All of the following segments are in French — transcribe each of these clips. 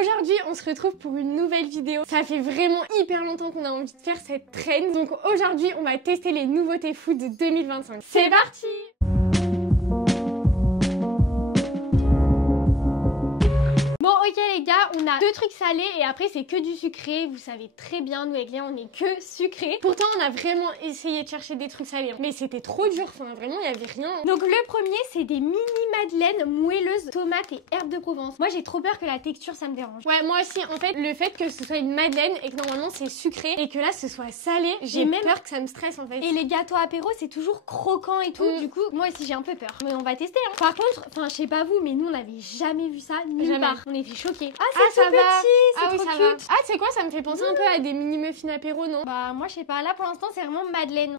Aujourd'hui, on se retrouve pour une nouvelle vidéo. Ça fait vraiment hyper longtemps qu'on a envie de faire cette trend. Donc aujourd'hui, on va tester les nouveautés food de 2025. C'est parti! Bon ok les gars, on a deux trucs salés et après c'est que du sucré. Vous savez très bien, nous avec Léa on est que sucré. Pourtant on a vraiment essayé de chercher des trucs salés, mais c'était trop dur, enfin vraiment il y avait rien. Donc le premier c'est des mini madeleines moelleuses tomates et herbes de Provence. Moi j'ai trop peur que la texture ça me dérange. Ouais moi aussi en fait le fait que ce soit une madeleine et que normalement c'est sucré et que là ce soit salé, j'ai même peur que ça me stresse en fait. Et les gâteaux apéro c'est toujours croquant et tout. Du coup moi aussi j'ai un peu peur. Mais on va tester hein. Par contre, enfin je sais pas vous mais nous on n'avait jamais vu ça nulle part. On était choqués. Ah c'est tout petit, c'est trop cute. Ah tu sais quoi, ça me fait penser un peu à des mini muffins apéro, non? Bah moi je sais pas, là pour l'instant c'est vraiment madeleine.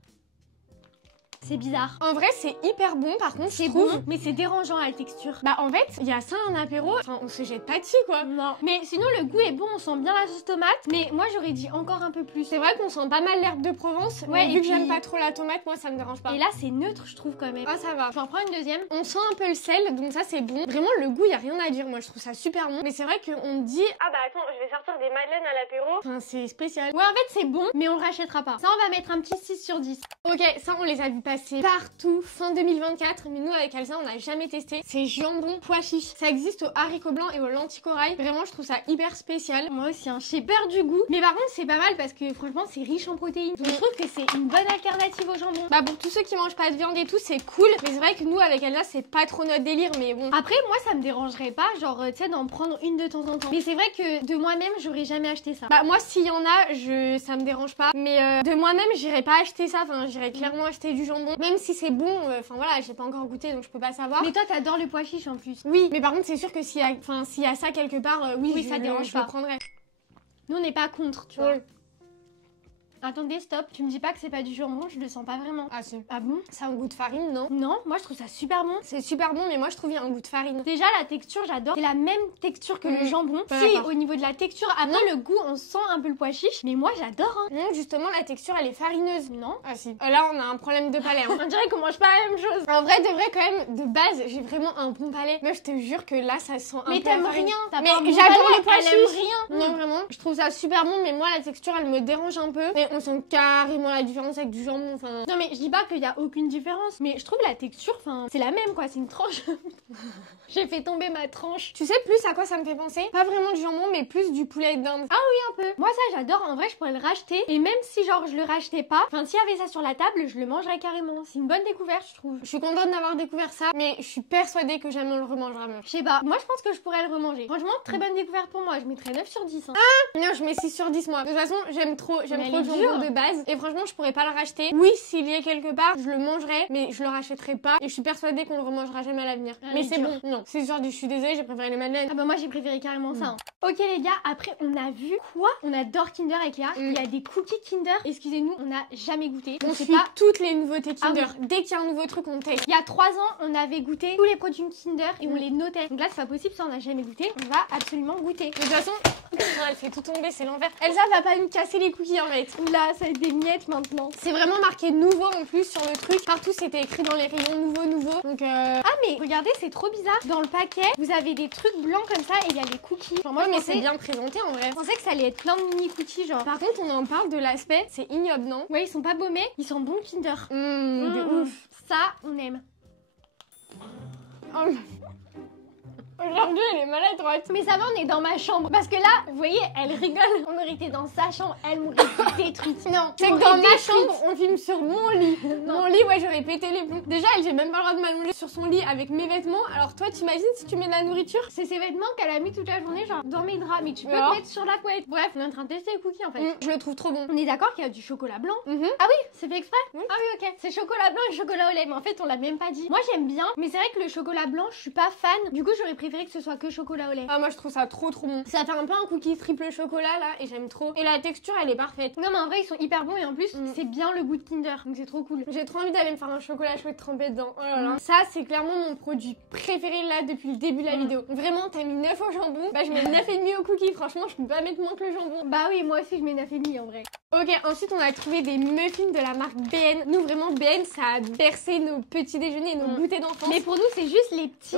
C'est bizarre. En vrai, c'est hyper bon, par contre, c'est bon, mais c'est dérangeant la texture. Bah, en fait, il y a ça en apéro, enfin, on se jette pas dessus, quoi. Non. Mais sinon, le goût est bon, on sent bien la sauce tomate, mais moi, j'aurais dit encore un peu plus. C'est vrai qu'on sent pas mal l'herbe de Provence, ouais, mais vu que j'aime pas trop la tomate, moi, ça me dérange pas. Et là, c'est neutre, je trouve, quand même. Ah, ça va. J'en prends une deuxième. On sent un peu le sel, donc ça, c'est bon. Vraiment, le goût, y a rien à dire. Moi, je trouve ça super bon. Mais c'est vrai qu'on dit, ah bah attends, je vais sortir des madeleines à l'apéro. Enfin, c'est spécial. Ouais, en fait, c'est bon, mais on le rachètera pas. Ça, on va mettre un petit 6 sur 10. Ok, ça, on les a vu passer partout. Fin 2024, mais nous avec Elsa on n'a jamais testé. C'est jambon pois chiche. Ça existe au haricot blanc et au lentilles corail. Vraiment je trouve ça hyper spécial. Moi aussi hein, j'ai peur du goût. Mais par contre c'est pas mal parce que franchement c'est riche en protéines. Donc je trouve que c'est une bonne alternative au jambon. Bah pour tous ceux qui mangent pas de viande et tout c'est cool. Mais c'est vrai que nous avec Elsa c'est pas trop notre délire, mais bon. Après moi ça me dérangerait pas genre tu sais d'en prendre une de temps en temps. Mais c'est vrai que de moi-même j'aurais jamais acheté ça. Bah moi s'il y en a ça me dérange pas. Mais de moi-même j'irais pas acheter ça. Enfin j'irais clairement acheter du jambon. Même si c'est bon. Enfin voilà, j'ai pas encore goûté donc je peux pas savoir. Mais toi t'adores le pois chiche en plus. Oui, mais par contre c'est sûr que s'il y a ça quelque part, oui ça dérange pas. Je le prendrais. Nous on n'est pas contre, tu vois. Attendez, stop, tu me dis pas que c'est pas du jambon, je le sens pas vraiment. Ah si. Ah bon? Ça a un goût de farine, non? Non, moi je trouve ça super bon. C'est super bon, mais moi je trouve qu'il y a un goût de farine. Déjà la texture, j'adore. C'est la même texture que le jambon. Si, au niveau de la texture, après le goût, on sent un peu le pois chiche, mais moi j'adore. Hein. Non, justement, la texture elle est farineuse. Non? Ah si. Là on a un problème de palais. Hein. On dirait qu'on mange pas la même chose. En vrai, de vrai quand même, de base, j'ai vraiment un bon palais. Moi je te jure que là ça sent un peu. Mais t'aimes rien. Mais j'adore les pois chiches. Rien. Non, vraiment. Je trouve ça super bon, mais moi la texture elle me dérange un peu. On sent carrément la différence avec du jambon, enfin... Non mais je dis pas qu'il y a aucune différence, mais je trouve la texture, enfin, c'est la même quoi, c'est une tranche. J'ai fait tomber ma tranche. Tu sais plus à quoi ça me fait penser? Pas vraiment du jambon, mais plus du poulet d'Inde. Ah oui, un peu. Moi ça j'adore, en vrai je pourrais le racheter, et même si genre je le rachetais pas, enfin s'il y avait ça sur la table, je le mangerais carrément. C'est une bonne découverte je trouve. Je suis contente d'avoir découvert ça, mais je suis persuadée que jamais on le remangera même. Je sais pas, moi je pense que je pourrais le remanger. Franchement, très bonne découverte pour moi, je mettrais 9 sur 10. Hein. Ah non, je mets 6 sur 10 moi. De toute façon, j'aime trop le jambon de base. Et franchement je pourrais pas le racheter. Oui s'il y est quelque part je le mangerai mais je le rachèterai pas et je suis persuadée qu'on le remangera jamais à l'avenir. Mais c'est bon, non c'est genre je suis désolée j'ai préféré les madeleines. Ah bah moi j'ai préféré carrément ça. Hein. Ok les gars, après on a vu quoi? On adore Kinder avec Léa. Il y a des cookies Kinder. Excusez-nous, on n'a jamais goûté. On suit pas toutes les nouveautés Kinder. Ah oui. Dès qu'il y a un nouveau truc on teste. Il y a 3 ans on avait goûté tous les produits Kinder et on les notait. Donc là c'est pas possible, ça on a jamais goûté. On va absolument goûter. De toute façon elle fait tout tomber, c'est l'envers. Elsa va pas nous casser les cookies en fait. Oula, ça va être des miettes maintenant. C'est vraiment marqué nouveau en plus sur le truc. Partout c'était écrit dans les rayons nouveau. Donc Ah mais regardez, c'est trop bizarre. Dans le paquet, vous avez des trucs blancs comme ça et il y a des cookies. Genre moi mais c'est bien présenté en vrai. Je pensais que ça allait être plein de mini cookies genre. Par contre, on en parle de l'aspect, c'est ignoble, non? Ouais, ils sont pas baumés, ils sont bons Kinder. De ouf. Ça, on aime. Oh. Aujourd'hui, elle est maladroite. Mais ça va, on est dans ma chambre. Parce que là, vous voyez, elle rigole. On aurait été dans sa chambre, elle m'aurait détruite. Non, c'est que dans ma chambre, on filme sur mon lit. Mon lit, ouais, j'aurais pété les plombs. Déjà, j'ai même pas le droit de m'allonger sur son lit avec mes vêtements. Alors toi, t'imagines si tu mets de la nourriture? C'est ses vêtements qu'elle a mis toute la journée, genre dans mes draps. Mais tu peux te mettre sur la couette. Bref, on est en train de tester les cookies en fait. Je le trouve trop bon. On est d'accord qu'il y a du chocolat blanc. Ah oui, c'est fait exprès. Ah oui, ok. C'est chocolat blanc et chocolat au lait. Mais en fait, on l'a même pas dit. Moi, j'aime bien. Mais c'est vrai que le chocolat blanc, je suis pas fan. Du coup, j'aurais préféré que ce soit que chocolat au lait. Ah moi je trouve ça trop bon. Ça fait un peu un cookie triple chocolat là et j'aime trop. Et la texture elle est parfaite. Non mais en vrai ils sont hyper bons et en plus c'est bien le goût de Kinder. Donc c'est trop cool. J'ai trop envie d'aller me faire un chocolat chaud trempé dedans. Oh là là. Ça c'est clairement mon produit préféré là depuis le début de la vidéo. Vraiment t'as mis 9 au jambon. Bah je mets 9,5 au cookie. Franchement je peux pas mettre moins que le jambon. Bah oui moi aussi je mets 9,5 en vrai. Ok, ensuite on a trouvé des muffins de la marque BN. Nous vraiment BN ça a bercé nos petits déjeuners et nos goûters d'enfance. Mais pour nous c'est juste les petits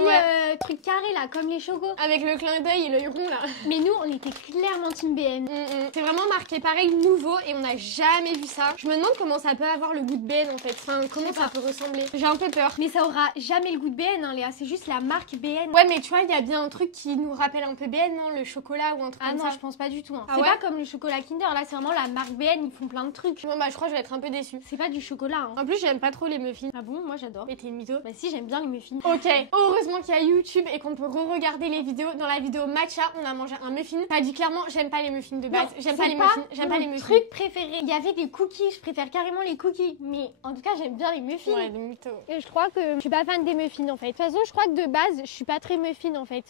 trucs carrés là. là, comme les chocos. Avec le clin d'œil et l'œil rond là. Mais nous, on était clairement team BN. C'est vraiment marqué pareil, nouveau, et on n'a jamais vu ça. Je me demande comment ça peut avoir le goût de BN en fait. Enfin, comment ça peut ressembler. J'ai un peu peur. Mais ça aura jamais le goût de BN, hein, Léa. C'est juste la marque BN. Ouais, mais tu vois, il y a bien un truc qui nous rappelle un peu BN, non? Le chocolat ou un truc Ah comme non, ça. je pense pas du tout. Hein. Ah C'est ouais pas comme le chocolat Kinder. Là, c'est vraiment la marque BN. Ils font plein de trucs. Bon, bah, je crois que je vais être un peu déçue. C'est pas du chocolat. Hein. En plus, j'aime pas trop les muffins. Ah bon, moi j'adore. Mais t'es une mytho. Bah si, j'aime bien les muffins. Ok, heureusement qu'il y a YouTube et qu'on peut re-regarder les vidéos. Dans la vidéo matcha, on a mangé un muffin. T'as dit clairement, j'aime pas les muffins de base. J'aime pas les muffins. J'aime pas les muffins. Truc préféré. Il y avait des cookies. Je préfère carrément les cookies. Mais en tout cas, j'aime bien les muffins. Ouais, des mythos. Et je crois que je suis pas fan des muffins en fait. De toute façon, je crois que de base, je suis pas très muffin en fait.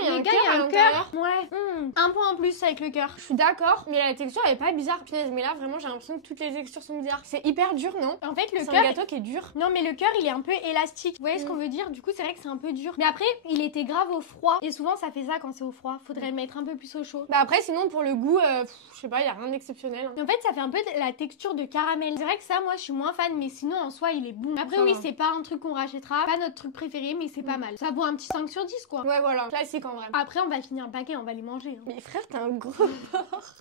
Il y a les un gars, cœur il y a à un l'intérieur. cœur. Ouais. Un point en plus avec le cœur. Je suis d'accord, mais la texture elle est pas bizarre, punaise. Mais là, vraiment, j'ai l'impression que toutes les textures sont bizarres. C'est hyper dur, non? En fait, le C'est un cœur. gâteau qui est dur. Non, mais le cœur, il est un peu élastique. Vous voyez ce qu'on veut dire? Du coup, c'est vrai que c'est un peu dur. Mais après, il était grave au froid. Et souvent, ça fait ça quand c'est au froid. Faudrait le mettre un peu plus au chaud. Bah après, sinon, pour le goût, je sais pas, il y a rien d'exceptionnel. En fait, ça fait un peu la texture de caramel. C'est vrai que ça, moi, je suis moins fan, mais sinon, en soi, il est bon. Après, Ça oui, va. c'est pas un truc qu'on rachètera. Pas notre truc préféré, mais c'est pas mal. Ça vaut un petit 5 sur 10, quoi. Ouais, voilà, classique en vrai. Après, on va finir un paquet, on va les manger. Hein. Mais frère, t'es un gros porc.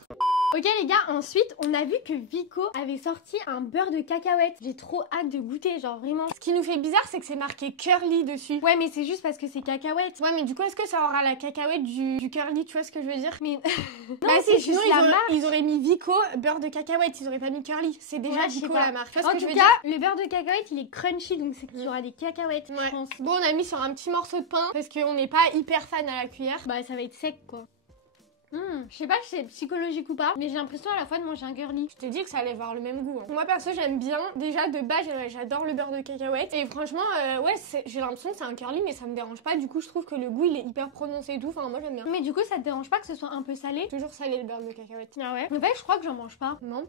Ok les gars, ensuite on a vu que Vico avait sorti un beurre de cacahuète. J'ai trop hâte de goûter, genre vraiment. Ce qui nous fait bizarre, c'est que c'est marqué curly dessus. Ouais mais c'est juste parce que c'est cacahuète. Ouais, mais du coup, est-ce que ça aura la cacahuète du curly, tu vois ce que je veux dire? Mais Bah, c'est sinon, juste la marque. ils auraient mis Vico, beurre de cacahuète, ils auraient pas mis curly. C'est déjà Ouais, je sais Vico pas. la marque. Tu vois En ce que tout je veux cas, dire? le beurre de cacahuète il est crunchy donc c'est qu'il y aura des cacahuètes, Ouais. je pense. Bon, on a mis sur un petit morceau de pain parce qu'on n'est pas hyper fan à la cuillère. Bah ça va être sec quoi. Je sais pas si c'est psychologique ou pas, mais j'ai l'impression à la fois de manger un girly. Je t'ai dit que ça allait avoir le même goût. Hein. Moi perso j'aime bien. Déjà de base j'adore le beurre de cacahuète. Et franchement ouais j'ai l'impression que c'est un curly mais ça me dérange pas. Du coup je trouve que le goût il est hyper prononcé et tout. Enfin moi j'aime bien. Mais du coup ça te dérange pas que ce soit un peu salé? Toujours salé le beurre de cacahuète. Ah ouais. En fait je crois que j'en mange pas. Non.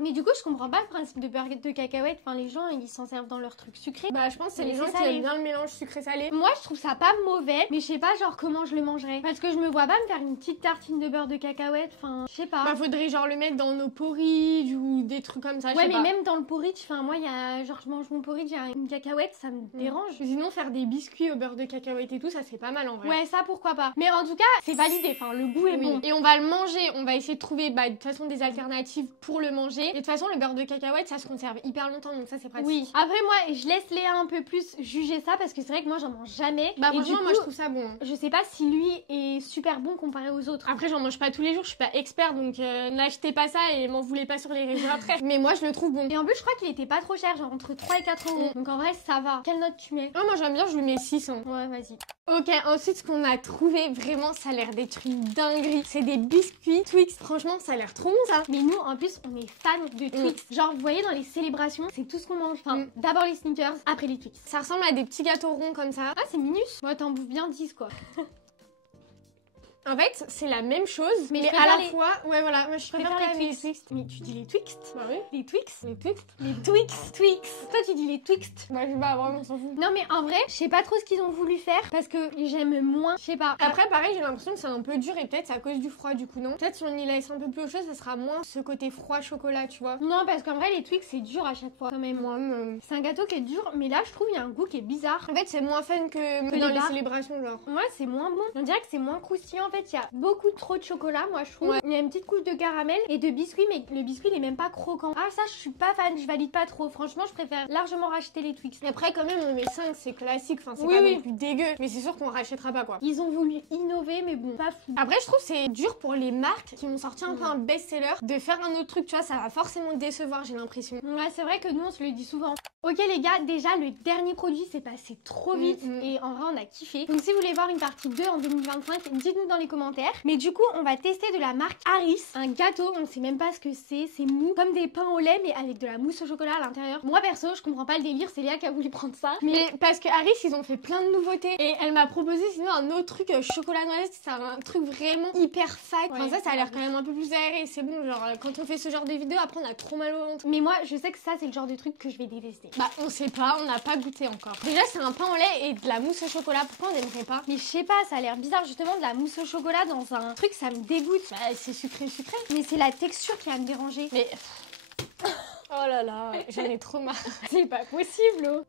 Mais du coup je comprends pas le principe de beurre de cacahuète. Enfin les gens ils s'en servent dans leur truc sucré. Bah je pense que c'est Mais les gens c'est qui salé. aiment bien le mélange sucré-salé. Moi je trouve ça pas mauvais, mais je sais pas genre comment je le mangerais. Parce que je me vois pas me faire une petite tartine de beurre de cacahuète, enfin je sais pas. Bah faudrait genre le mettre dans nos porridge ou des trucs comme ça. je Ouais sais mais pas. même dans le porridge, enfin moi il y a genre je mange mon porridge, il y a une cacahuète, ça me dérange. Sinon faire des biscuits au beurre de cacahuète et tout ça c'est pas mal en vrai. Ouais ça pourquoi pas. Mais en tout cas c'est validé, enfin le goût est Oui. bon. Et on va le manger, on va essayer de trouver de toute façon des alternatives pour le manger. Et de toute façon le beurre de cacahuète ça se conserve hyper longtemps donc ça c'est pratique. Oui. Après moi je laisse Léa un peu plus juger ça parce que c'est vrai que moi j'en mange jamais. Bah et du franchement coup, moi je trouve ça bon. je sais pas si lui est super bon comparé aux autres. Après j'en mange pas tous les jours, je suis pas expert donc n'achetez pas ça et m'en voulez pas sur les réseaux après. Mais moi je le trouve bon. Et en plus je crois qu'il était pas trop cher, genre entre 3 et 4 euros. Donc en vrai ça va. Quelle note tu mets? Ah, moi j'aime bien, je lui mets 6. Hein. Ouais vas-y. Ok, ensuite ce qu'on a trouvé, vraiment ça a l'air d'être une dinguerie. C'est des biscuits Twix, franchement ça a l'air trop bon ça. Mais nous, en plus, on est fans de Twix. Genre, vous voyez, dans les célébrations, c'est tout ce qu'on mange. Enfin, d'abord les sneakers, après les Twix. Ça ressemble à des petits gâteaux ronds comme ça. Ah, c'est minus. Moi, t'en bouffes bien 10, quoi. En fait, c'est la même chose, Mais mais je à préfère la les- fois... Ouais voilà, moi je préfère quand même les Twix. Twix. Mais tu dis les Twix? Bah oui. Les Twix? Les Twix. Les Twix, Twix. Toi, tu dis les Twix. Bah je sais pas, vraiment on s'en fout. Non, mais en vrai, je sais pas trop ce qu'ils ont voulu faire parce que j'aime moins. Je sais pas. Après pareil j'ai l'impression que c'est un peu dur et peut-être c'est à cause du froid du coup non. Peut-être si on y laisse un peu plus au chaud ça sera moins ce côté froid chocolat tu vois. Non, parce qu'en vrai, les Twix, c'est dur à chaque fois, quand même. Moi C'est un gâteau qui est dur, mais là, je trouve il y a un goût qui est bizarre. en fait c'est moins fun que Que dans les les bars. célébrations genre. Ouais, c'est moins bon. On dirait que c'est moins croustillant. En fait, il y a beaucoup trop de chocolat, moi je trouve. Ouais. Il y a une petite couche de caramel et de biscuits, mais le biscuit il est même pas croquant. Ah, ça, je suis pas fan, je valide pas trop. Franchement, je préfère largement racheter les Twix. Et après quand même on met 5 c'est classique, enfin c'est Oui, pas oui. non plus dégueu. Mais c'est sûr qu'on rachètera pas quoi. Ils ont voulu innover, mais bon, pas fou. Après je trouve que c'est dur pour les marques qui ont sorti un peu un best-seller de faire un autre truc tu vois ça va forcément décevoir j'ai l'impression. Ouais, c'est vrai que nous on se le dit souvent. Ok les gars, déjà le dernier produit s'est passé trop vite et en vrai on a kiffé. Donc si vous voulez voir une partie 2 en 2025, dites-nous dans les commentaires. Mais du coup, on va tester de la marque Harris, un gâteau, on sait même pas ce que c'est mou, comme des pains au lait mais avec de la mousse au chocolat à l'intérieur. Moi perso, je comprends pas le délire, c'est Léa qui a voulu prendre ça. Mais parce que Harris ils ont fait plein de nouveautés et elle m'a proposé sinon un autre truc chocolat noisette, c'est un truc vraiment hyper fac. Enfin ça a l'air quand même un peu plus aéré, c'est bon genre quand on fait ce genre de vidéo après on a trop mal au ventre. Mais moi, je sais que ça c'est le genre de truc que je vais détester. Bah on sait pas, on n'a pas goûté encore. Déjà c'est un pain au lait et de la mousse au chocolat, pourquoi on n'aimerait pas? Mais je sais pas, ça a l'air bizarre justement de la mousse au chocolat dans un truc, ça me dégoûte. Bah c'est sucré. Mais c'est la texture qui va me déranger. Mais oh là là, j'en ai trop marre. C'est pas possible, oh.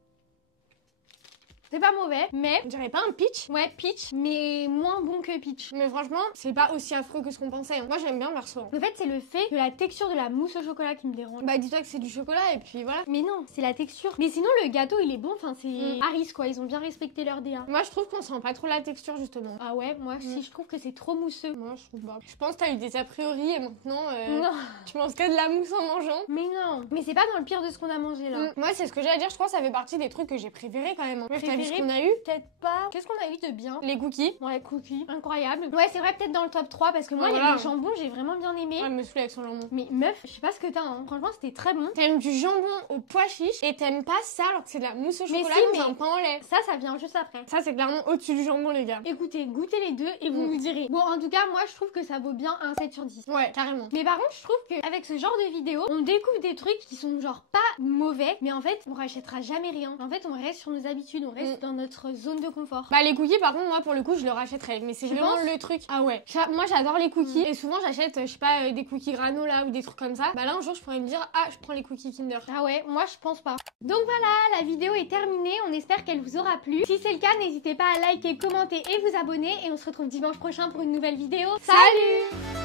C'est pas mauvais, mais On dirait pas un peach. ouais, peach, mais moins bon que peach. Mais franchement, c'est pas aussi affreux que ce qu'on pensait. Moi, j'aime bien perso. En fait, c'est le fait de la texture de la mousse au chocolat qui me dérange. Bah, dis-toi que c'est du chocolat et puis voilà. Mais non, c'est la texture. Mais sinon, le gâteau, il est bon. Enfin, c'est Harris, quoi. Ils ont bien respecté leur DA. Moi, je trouve qu'on sent pas trop la texture, justement. Ah ouais, moi, si, je trouve que c'est trop mousseux. Moi, je trouve pas. Je pense que t'as eu des a priori et maintenant, Non. tu manges que de la mousse en mangeant. Mais non. Mais c'est pas dans le pire de ce qu'on a mangé, là. Moi, c'est ce que j'ai à dire. Je crois que ça fait partie des trucs que j'ai préférés quand même. T'as vu ce Préféré qu'on a eu? Peut-être pas. Qu'est-ce qu'on a eu de bien? Les cookies. Ouais, cookies. Incroyable. Ouais, c'est vrai, peut-être dans le top 3 parce que moi, Voilà. les jambons, j'ai vraiment bien aimé. Elle me saoule avec son jambon. Mais meuf, je sais pas ce que t'as, hein. Franchement, c'était très bon. T'aimes du jambon au pois chiche et t'aimes pas ça alors que c'est de la mousse au Mais chocolat si, dans mais- un pain au lait. Ça vient juste après. Ça, c'est clairement au-dessus du jambon, les gars. Écoutez, goûtez les deux et vous nous direz. Bon, en tout cas, moi, je trouve que ça vaut bien un 7 sur 10. Ouais, carrément. Mais par contre, je trouve qu'avec ce genre de vidéo, on découvre des trucs qui sont genre pas mauvais, mais en fait, on rachètera jamais rien. En fait, on reste sur nos habitudes, on reste dans notre zone de confort. Bah, les cookies, par contre, moi, pour le coup, je le rachèterais. Mais c'est Tu vraiment penses le truc. Ah ouais. Moi, j'adore les cookies. Et souvent, j'achète, je sais pas, des cookies granola ou des trucs comme ça. Bah, là, un jour, je pourrais me dire, ah, je prends les cookies Kinder. Ah ouais, moi je pense pas. Donc voilà, la vidéo est terminée, on espère qu'elle vous aura plu. Si c'est le cas, n'hésitez pas à liker, commenter et vous abonner. Et on se retrouve dimanche prochain pour une nouvelle vidéo. Salut!